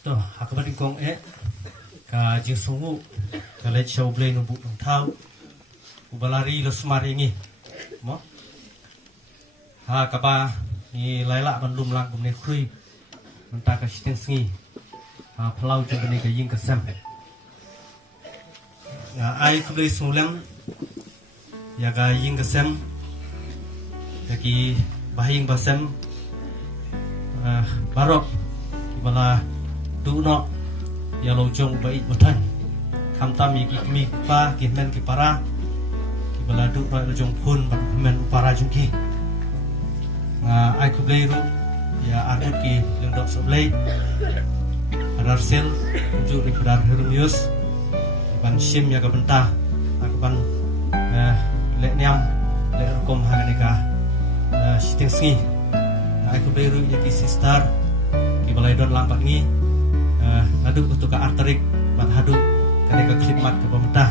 to hakabati kong ka jisungu ka let show play no buk thau ubalari lo smaringi mo ha kaba ni laila bandum lang kumne khui menta ka siting sngi ha phalau je bani ka ying ka sam ai ku play sulam ya ka ying ka sam ya ki bahing basam barok bala du no ya lo jong bai botan kam tam mi ki pa ki men ki para ki bala du no lo jong phun ba men para jung ki ai ku blei ru ya arut ki leng dok so blei arar sel ju ri kadar hermius ban sim ya ka benta ak ban le nyam le kom ha ne ka siting sngi ai ku blei ru ya ki sister ki balai don lampat ngi nadu untuk ke arterik bat hadu kane ke khidmat ke pemerintah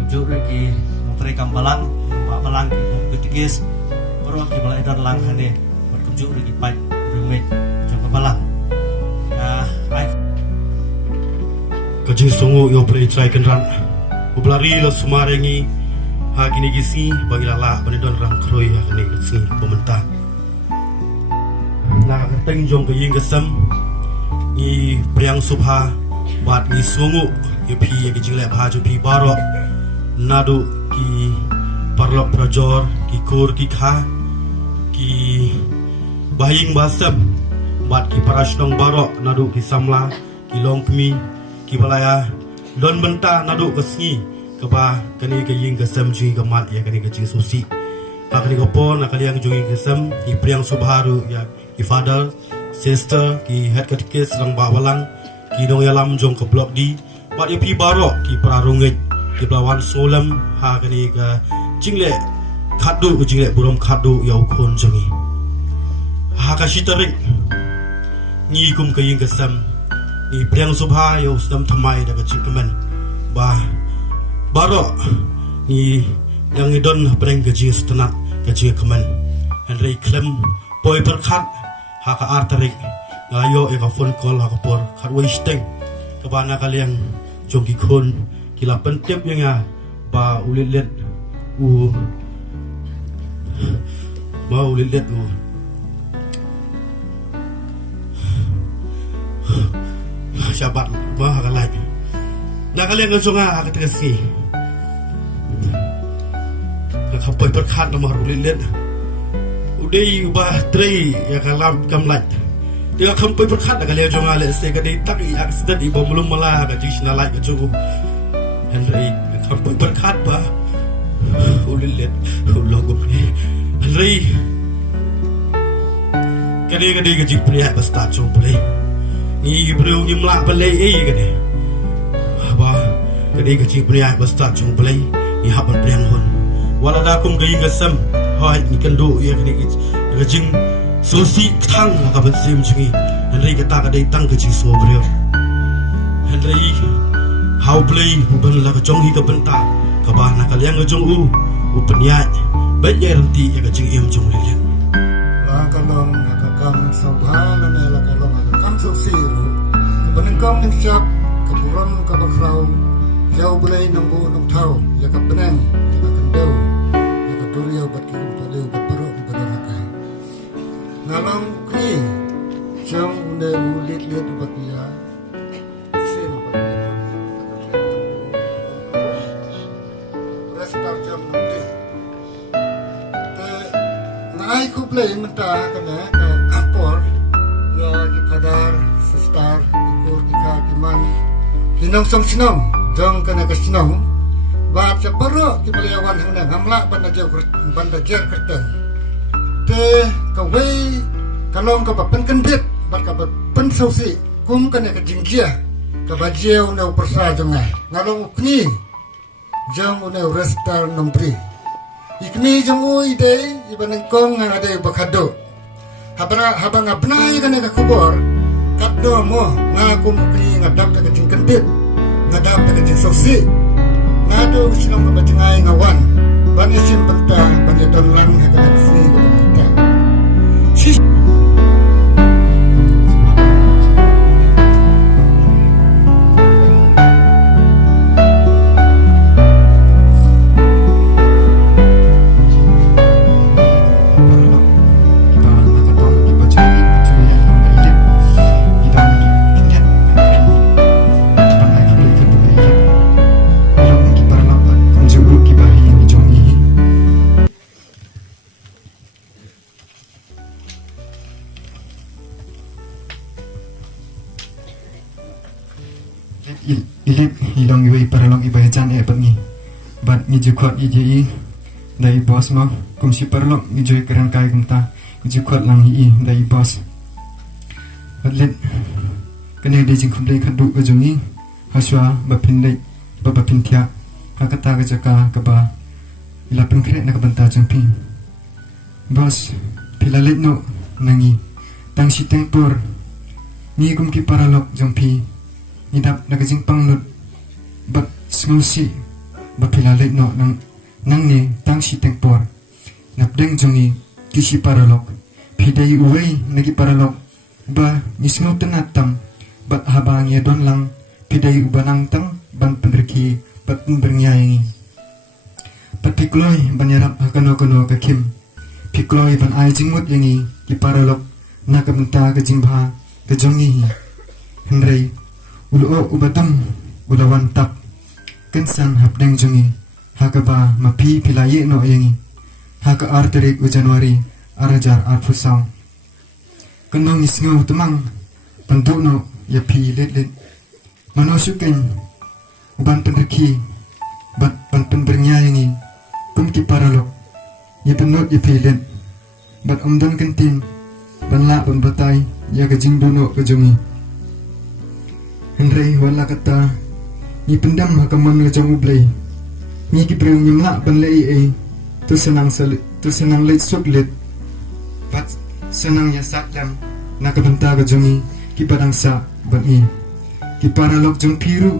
ujuk ki menteri kambalang mak balang ki kutigis baru ki balai don lang hane berkunjuk ki pai rumit jong kambalang ai kajing songo yo play try kenran ublari lo sumarengi ha gini gisi bagi lala bani don rang kroi ha kane sing pemerintah na keteng jong ke ying kesem ni priang subha bat ni sungu ye pi ye jingle bha ju pi baro nadu ki parlok prajor ki kur ki kha ki bahing basam bat ki parashnong baro nadu ki samla ki longpmi ki balaya don benta nadu kesni ke ba kani ke ying kesem ji ke mat ya kani ke ji susi akani ko pon akali yang jungi kesem ki priang subharu ya ki fadal sister ki head katikis lang bawalang ki dong yalam jong ke blok di bat pi baro ki prarungit ki blawan solam ha kani ga jingle khadu jingle burom khadu yau khon jongi ha ka shitarik ni kum ka ying kasam ni priang subha yau sedam thamai da ka jingkaman ba baro ni yang idon preng ka jing setenat ka jingkaman henry klem poi perkhat haka arterik ngayo eka phone call haka por khatwai steng kabana kaliang jongki khon kila pentep yang ya ba ulilet ba ulilet syabat ba haka like na kaliang ngonga haka tegasi haka poi perkhat nomor ulilet udai ubah tray ya kalam kamlat dia kampai berkat nak lihat jonga le se kadai tak i accident ibo belum malah ka jisna like ka jugo Henry kampai berkat ba ulilet logo Henry kadai ka jipnya ba start jong play ni bro nyimla play kadai ba kadai ka jipnya ba start jong play ni haban priang hon wala da kum gai ngasam hai ni kendo ya kini gajing sosi thang ka ban sim chingi Henry kata ka dai tang ka chi so brio Henry how play ban la ka jong hi ka benta ka ba na ka liang jong u penya ba ye ranti ya ka jing em jong le la ka long ka kam sabha na la ka long ka kam so siru ka ban kam ning shap ka buram ka ba krau jau blai nang bu nang thau ya ka penang ya ka kandau Tuliau bat kirim tuliau bat perut di badanaka. Ngalang kini, jam unde ulit lihat bat dia. Sen bat dia. Restar jam nanti. Te, ngai ku play mentah kena ke apor. Ya di padar, sestar, ikur kita kiman. Hinong song sinong, jong kena ke sinong. Bat separo di baliawan hang ngamla banda jer kerten te kawai kalong ka pen kendit bat ka pen sausi kum kana ka jingkia ka bajeu na persa jongai ngalong ukni jang une restar nombri ikni jangui de ibaneng kong ngade bakado habang abnai kana ka kubor kaddo mo ngakum ukni ngadap ka jing kendit ngadap ka jing sausi ngado sinong ka bajingai ngawan bani sim penta bani don lang ha ka sini ka penta ilit hilong iwe paralong iba chan e pat ngi bat ngi jukot iji dai bos mo kum si paralong ngi joy keren kai kum ta jukot lang i dai bos atlet kene de jing kum dai khadu ka jungi haswa bapin dai bapin thia hakata ka jaka ka ba ila pengkret na ka banta jangpi bos pilalit no nangi tang si tempur ni kum ki paralok jangpi nidap nagajing pangnut bat ngulsi bapilalit no nang ni tang si tempur napdeng jongi kisi paralok pidai uwei nagi paralok ba nisngau tenatam bat habang ya don lang pidai ubanang tang ban penreki bat bernyai bat pikloi banyarap hakano ka kim pikloi ban ai jingmut yangi ki paralok nakabenta ka jimbha ka jongi henrei ulo ubatam ulawan tap kensan hapdeng jongi hakaba mapi pilaye no yangi haka arterik u Januari arajar arfusau kenong isngau temang penduk no ya pi lit manosuken uban penreki bat ban penbernyanyi kum ki paralok ya penut ya pi lit bat omdan kentin ban la ban batai ya gajing duno ke jongi Henry wala kata ni pendam hakaman ngajong ublay ni ki preng nyamla ban lei tu senang leit suklit bat senang ya saklam nakabenta ka jongi ki padang sa ban i ki paralok jong piru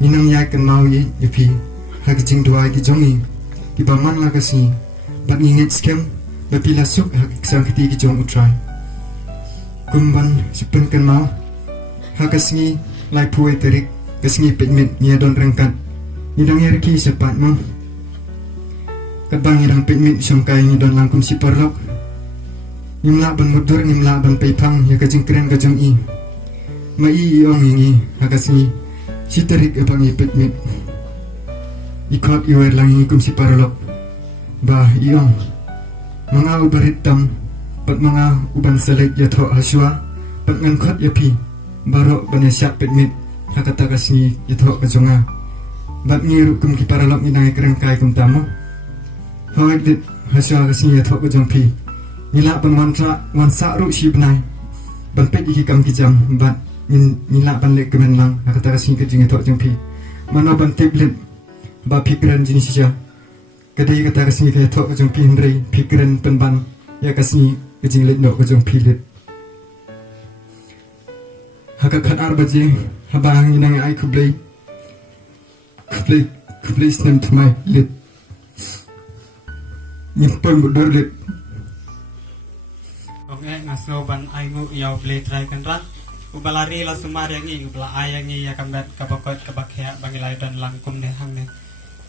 minang ya kan mau ye pi hagajing dua ki jongi ki baman la kasi bat nginget skem bapila suk sang kiti ki jong utrai kumban sipen kan mau hagasngi lai puai terik kasngi pigment nia don rengkat nidang yarki sepat mo kabang nidang pigment songkai ni don langkum si parlok nimla ban mudur nimla ban peipang ya kajing keren kajong i ma i ong ini hagasngi si terik abang i pigment ikot iwer lang ini kum si parlok bah iong mga ubaritam pat mga uban salit ya tho haswa pat ngangkot ya pi barok banesyak pigment hakata kasni ya tho kajonga bat ngiru kum ki paralok inang kereng kai kum tamo hawak dit haswa kasni ya tho kajong pi nila ban wansa ru si benai ban pet iki kam ki jam bat nila ban lek kemen lang hakata kasni ka jing tho jong pi mano ban tablet ba pikiran jenis sia kadai kata kasni ka tho kajong pi hendrei pikiran penban ya kasni kajing lek no kajong pi lit hakakat arbaje habang inang ai kublai snem tmai lit nimpon mudur lit oke ngasno ban aingu yau play try kan rat ubalari la sumar yangi ubla ayangi ya kambat kabakot kabakya bangilai dan langkum ne hang ne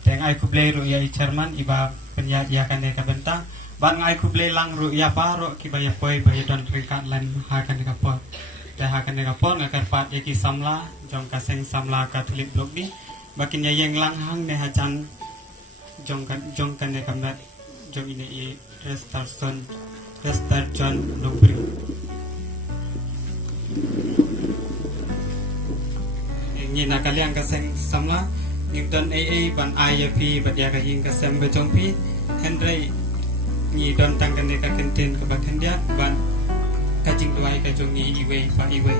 teng ai kublai ru ya chairman iba penya ya kan ne kabenta ban ai kublai lang ru ya paro kibaya poi bayi dan ringkat lan ha kan kapot dah akan negapon ngakar pat yaki samla jong kaseng samla katolik blok di bakin ya yang lang hang ne hajan jong kan ne kambat jong ini i restarson lobri ini nakali ang kaseng samla ning don AA ban IFP bat ya kahing kasem bejong pi Henry ni don tangkan ne ka kentin ke bakan dia ban kajing duai kajongi iwe pa iwe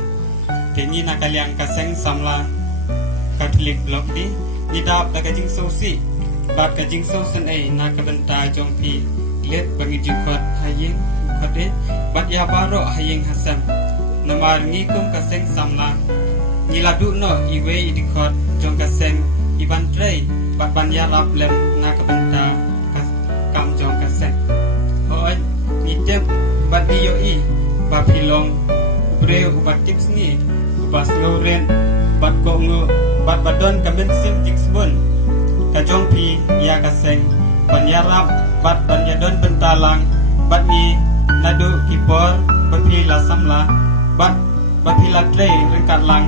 kenyi nakaliang kaseng samla katolik blok di nidap da kajing sosi bat kajing sosen nakabenta jongpi let bangi jikot haying kode bat ya baro haying hasam namar ngikum kaseng samla niladu no iwe idikot jong kaseng iban trei bat ban ya lap lem nakabenta kam jong kaseng hoi nitep bat diyo i bapilong bre ubat tips ni ubas ngoren bat kongo bat badon kamen sim tiksbon kajong pi ya kaseng banyarap bat banyadon bentalang bat ni nadu kipor bapila samla bat bapila tre ringkat lang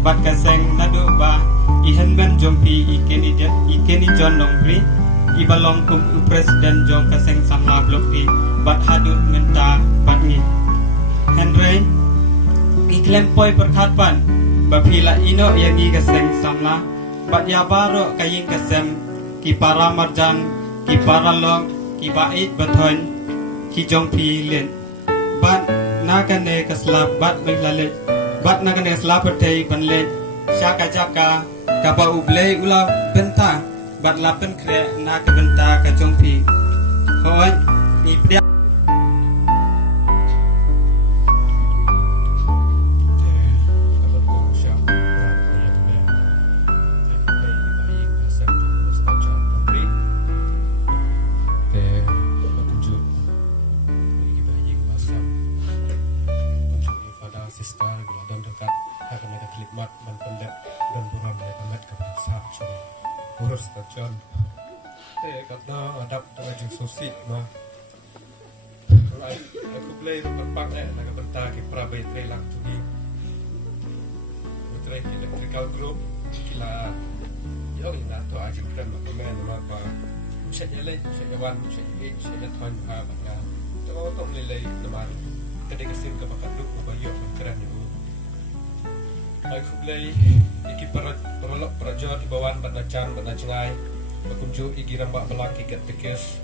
bat kaseng nadu ba ihen ben jompi ikeni jon nongri ibalong kum presiden jong kaseng samla blok di bat hadut menta bat ni Henry iklem poi perkhatpan bapila ino yang i kaseng samla bat ya baro kaying kasem ki para marjan ki para long ki bait bathon ki jong pi len bat nakane kaslap bat mehlale bat nakane slap patei banle shaka jaka kapa uble ula benta bat lapen kre nak benta ka jong pi hoi ni pria Sister, dan dekat akan ada khidmat dan pendek dan buram dari pengat kepada John urus John kata adab dengan jeng sosi mah aku play berpak nak bentar ke prabai trailer tu ni betul electrical group kila yo ina tu aja kan komen apa saya jalan saya jawan saya tuan apa kalau tu lelai teman kadang kesim ke bakat duk bayar keren itu. Aku play iki perolok praja di bawah banacan banacengai berkunjung iki rambak belaki kat tekes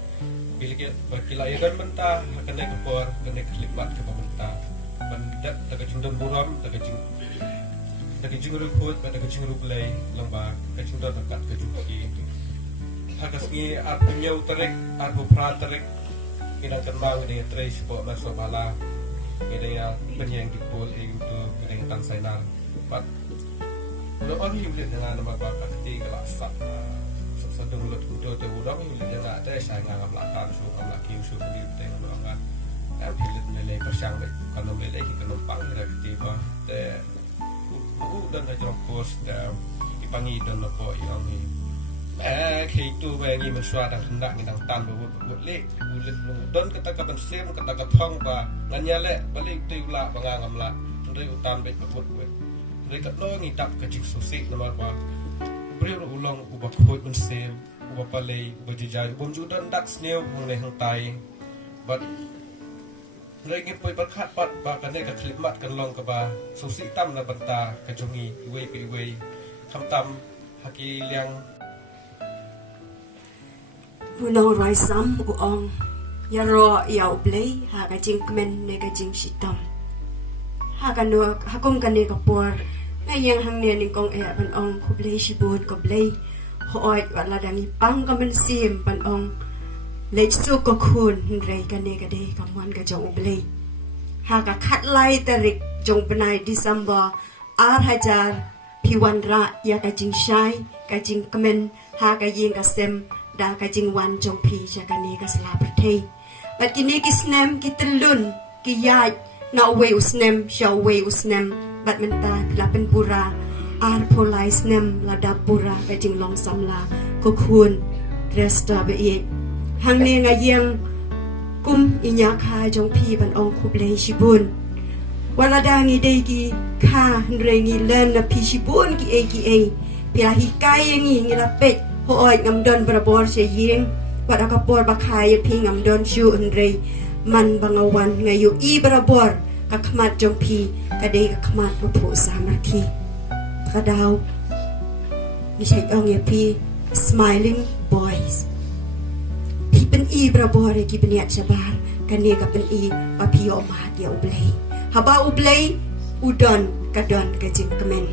bila bakila ya dan mentah akan naik kepor akan naik kelipat ke pemerintah bandat tak jingdan buram tak jing ruput tak jing ruplay lembah ke jingdan dekat ke jumki itu hagasngi artinya utarek arbu pratarek kita kembang dengan trace po masuk bala kita penyeng dipul itu dengan tang sainar but lo on hidup dengan nama bapak ketika lasak sedang lut udah terurang hidup dengan ada saya nggak belakang so laki so di tengah belakang hidup nilai bersang kalau nilai kita numpang kita ketiba udah nggak jerokos dipangi dan lepo yang ini itu bagi mesra dan hendak ngidang tan buat lek ulit don kata kapan sem kata katong ba nganyale balik tu ula bangangam la ndai utan bet buat ndai kat lo ngidap ke jik sosik nama ba beri ulang ubah khoi ben sem ubah palai ubah jejai bom ju dan dak sneu mengne hang tai but ndai ngit poi berkat pat ba kan ka khidmat kan long ka ba sosik tam na banta ka jongi iwe kham tam haki liang Punong rai sam uong ya ro ya ublei ha ka jing kmen ne ka jing shitam ha ka no ha kum ka ne ka por na yang hang ne ning kong e ban ong ku blei shibun ko blei hoi wa la dangi pang ka men sim ban ong le su ko khun rei ka ne ka de ka man ka jong ublei ha ka khat lai tarik jong penai Disember 2000 piwan ra ya ka jing shai ka jing kmen ha ka ying ka sem da ka jing wan jong pi cha ka ni ka sla patei bat kini ki snem ki telun ki yai na we usnem sha we usnem bat menta la pen pura ar polai snem la da pura ka jing long sam la ko khun resta be e hang ne nga yang kum inya kha jong pi ban ong khu ble shibun wala da ngi dei ki kha re ngi len na pi shibun ki e pi la hi kai ngi la pet hoi ngam don berabor se ying pada kapor bakai pi ngam don shu unrei man bangawan ngayu i berabor kakmat jong pi kadai kakmat pupu samarki kadau ni sai ong ye pi smiling boys pi pen i berabor ki beniat sabar kani ka pen i api o ma dia ublei haba ublei udon kadon kajing kemen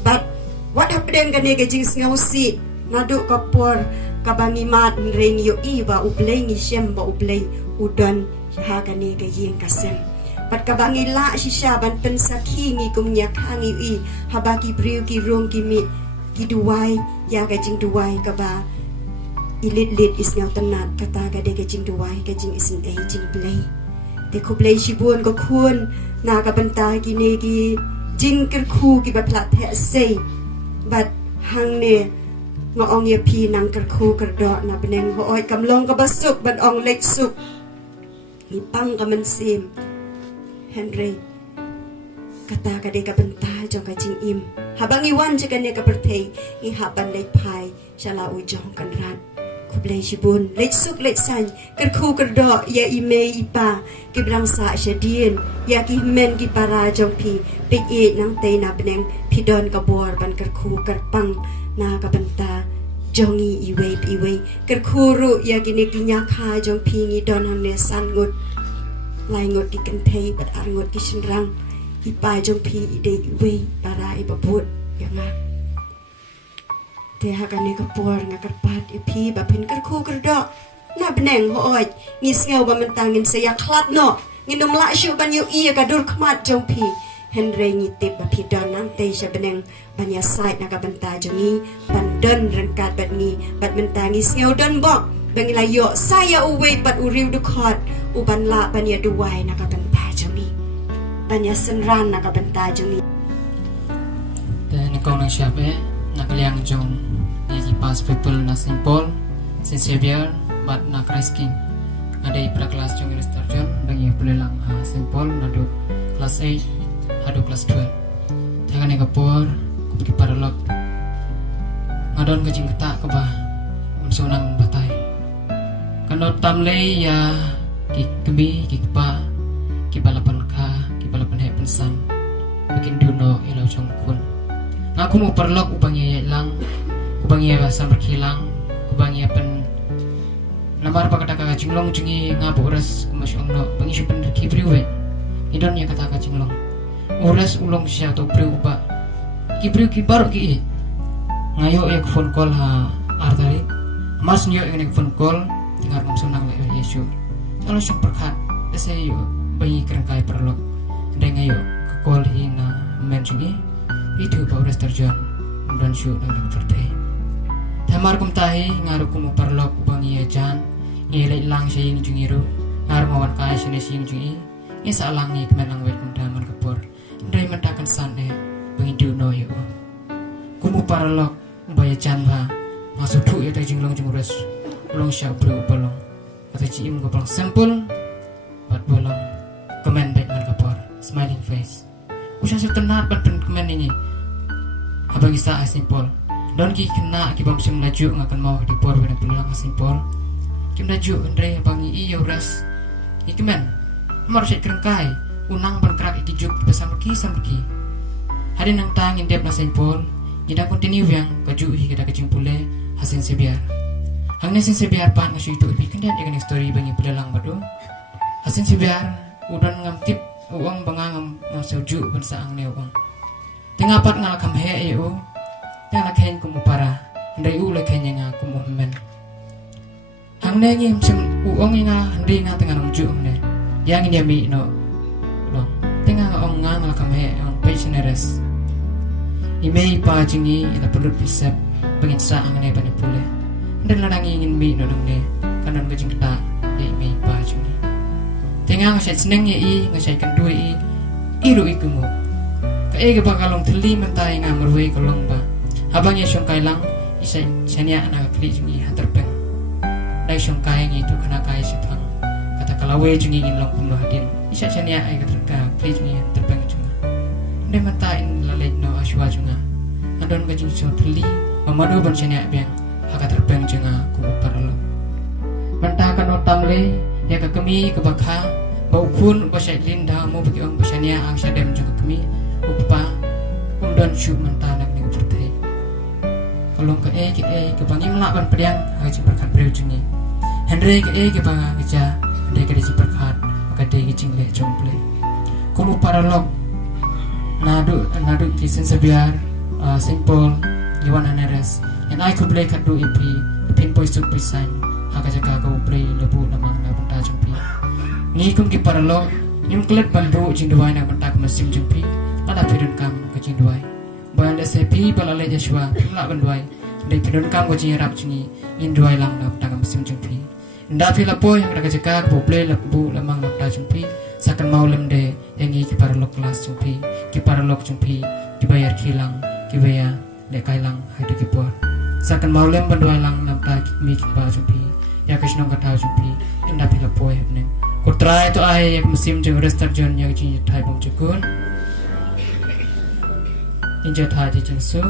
but what happened kani kajing ngausi naduk kapor kabangi mat ring yo i ba ublei ngi shem ba ublei udon ha kani ga yeng kasem pat kabangi la shisha ban pen sakhi ngi kum nya khangi i habaki briu ki rong ki mi ki duwai ya ga jing duwai ka ba ilit is ngau tanat kata ga de ga jing duwai ga jing isin e jing blei te ko blei shibun ko khun na ka banta ki ne ki jing ker khu ki ba plat he sei but hang ne ngong ye pi nang ker khu ker do na beneng ho oi kam long ka basuk ban ong lek suk ni pang ka man sim Henry kata ka de ka bental jong ka jing im habang iwan je ka ne ka pertei i haban lek pai shala u jong kan rat ku blei shibun lek suk lek san ker khu ker do ya i me i pa ki brang sa shadien ya ki men ki para jong pi pik e nang te na beneng pidon kabor ban kerku kerpang na kabenta jongi iwe kerkuru ya gini kinya kha jong pingi don hamne san ngut lai ngut ki kentei bat ar ngut ki shenrang ipa jong pi ide iwe para ibabut yanga te hakane kapor nga kerpat ipi bapin kerku kerdo na beneng hooj ngis ngau ba mentangin saya klat no ngindum la shu ban yu iya gadur khmat jong pi Henry ngitip bapi donang te sya beneng banya sait na kabenta jongi ban don rengkat bat ngi bat mentangis ngau don bok bangi layo saya uwe bat uriu dukot uban la banya duwai na kabenta jongi banya senran na kabenta jongi dan kau nang siapa nak liang jong yaki pas people na simple sincere bat na Christ King ada ipra kelas jong restorjon bangi pulelang simple na do kelas 8 hadu kelas 12 tangan yang kapur kupiki paralog ngadon kajing ketak ke bah unsunang batai kanot tamlei ya ki kemi ki kepa ki balapan ka ki balapan he pensan bikin duno ilau jong kun ngaku mau paralog ubangi lang ubangi san berkilang ubangi pen lamar pakata ka jinglong jingi ngabu ras kumasyong no bangi syupen ki priwe idon ya kata ka jinglong Ores ulong siya to priuba kibriu kibar ki ngayo ek phone call ha artari mas nyo ek phone call tingar sunang le yesu kalau sok perkhat ese yo bayi kerangkai perlok de ngayo ke call hina menjungi itu ba ores terjon dan syu nang verte tamar kum tahi ngaru kum perlok bangi jan ngele lang sing jungiru ngaru mawan kai sine sing jungi isa lang ni kemenang wet kum damar kapor Dai mentakan sane bengidu no yo kumu paralok ubaya janba masuk tu ya tai jinglong jungres ulong sya bro bolong kata ciim go bolong sampul bat bolong kemen baik man kapor smiling face usah setenat bat pen kemen ini abang isa asimpol don ki kena ki bam sim laju ngakan mau di por bena pulang asimpol kim laju andre bangi i yo ras i kemen mar sek kerengkai unang bergerak ikijuk samperki hari nang tang indep na sampol ida continue yang kaju hi kita kajing pule hasin sebiar hangne sin sebiar pan ngasu itu bi kendat yang story bangi pulalang badu hasin sebiar udan ngamtip uang bangangam ngasuju bensaang ne uang tengah pat ngalakam he eu tengah kain kumu para ndai u le kain nga kumu men hangne ngi sim uang nga ndai nga tengah nuju ne yang ini mi no tengah ong ngang lakam he ong pensioneres imei pa jingi ida perlu pisap bangin sa ang ne bani pule dan ladang ingin mi no ne kanan gajing keta ya imei pa jingi tengah ngasai seneng ya i ngasai kendui i iru ikumu ka ege bakalong teli mentai nga merwe kolong ba habang ya syongkai lang isai senya anak kli jingi haterpeng dai syongkai ngi tu kana kai sitang kata kalawe jingi ingin long kumlo hadin isa senya ai katerka pejungi terbang junga de matain lalej no aswa junga andon gajing so teli mamadu ban senya beng haka terbang junga ku paralo bantakan otamle ya ka kemi ke bakha bau kun basai linda mo bagi ong basania ang sadem junga kemi upa undon syu mantanak ni pertai kalong ke ke bangi melaban pedang haji berkat prejungi Henry ke banga geja de ke di berkat kade gicing le jomple kumu paralog nadu kisin sebiar simple iwan haneres and I could play kadu ipi pin poisut pisan haka jaga kau play lebu lamang na benda jompi ni kum ki paralog im klet bandu jindwai na benda mesim jompi ada pidun kam ke jindwai ban sepi balale jaswa la bandwai dai pidun kam ke jingrap jingi indwai lang na benda mesim jompi nda pila po yang raga jaga bu play lebu lamang na benda jompi sakan maulem de yangi ki paralog kelas jompi ki paralog jompi dibayar kilang ki baya de kailang haidu ki por sakan maulem bandwai lang na benda mi ki pa jompi ya kashnong kata jompi nda pila po hepne ko try to ai yak musim jeng restar jon yak ji thai bom jukun inja thai ji jeng su